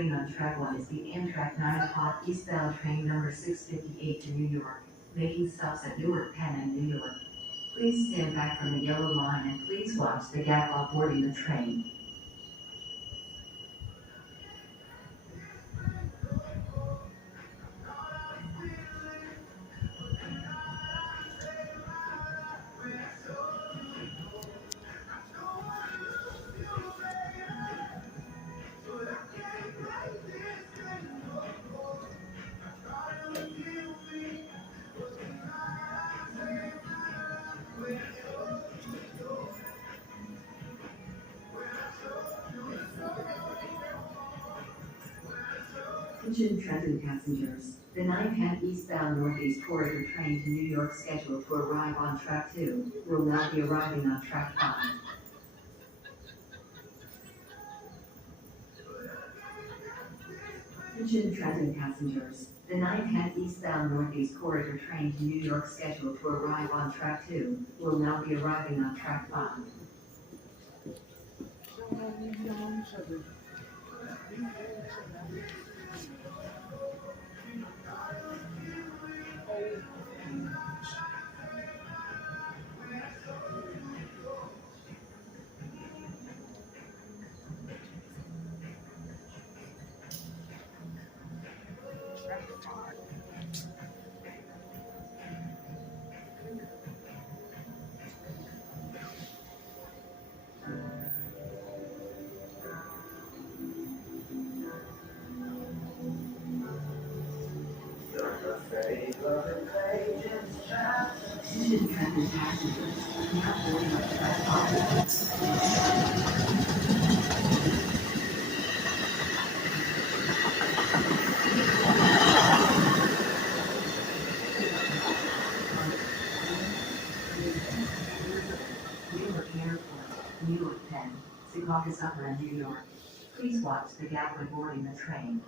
train on track 1 is the Amtrak 9 o'clock eastbound train number 658 to New York, making stops at Newark, Penn, and New York. Please stand back from the yellow line and please watch the gap while boarding the train. Attention Trenton passengers, the 910 eastbound Northeast Corridor train to New York scheduled to arrive on track 2 will now be arriving on track 5. Attention Trenton passengers, the 910 eastbound Northeast Corridor train to New York scheduled to arrive on track 2 will now be arriving on track 5. Attention Trenton passengers, now boarding on track 5. Newark Airport, Newark, Penn, Secaucus Upper, and New York. Please watch the gap when boarding the train.